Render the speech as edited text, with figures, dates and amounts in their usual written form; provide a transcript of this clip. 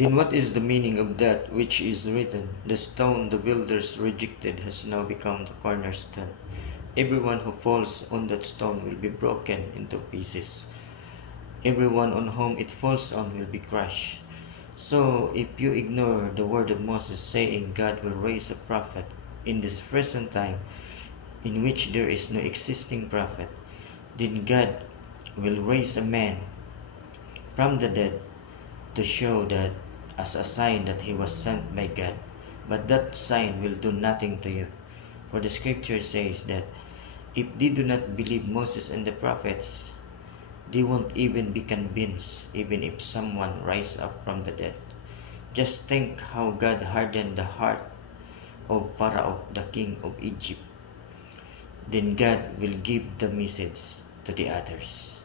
Then what is the meaning of that which is written? The stone the builders rejected has now become the cornerstone. Everyone who falls on that stone will be broken into pieces. Everyone on whom it falls on will be crushed. So if you ignore the word of Moses saying God will raise a prophet in this present time in which there is no existing prophet, then God will raise a man from the dead to show that as a sign that he was sent by God. But that sign will do nothing to you. For the scripture says that if they do not believe Moses and the prophets, they won't even be convinced even if someone rise up from the dead. Just think how God hardened the heart of Pharaoh, the king of Egypt. Then God will give the message to the others.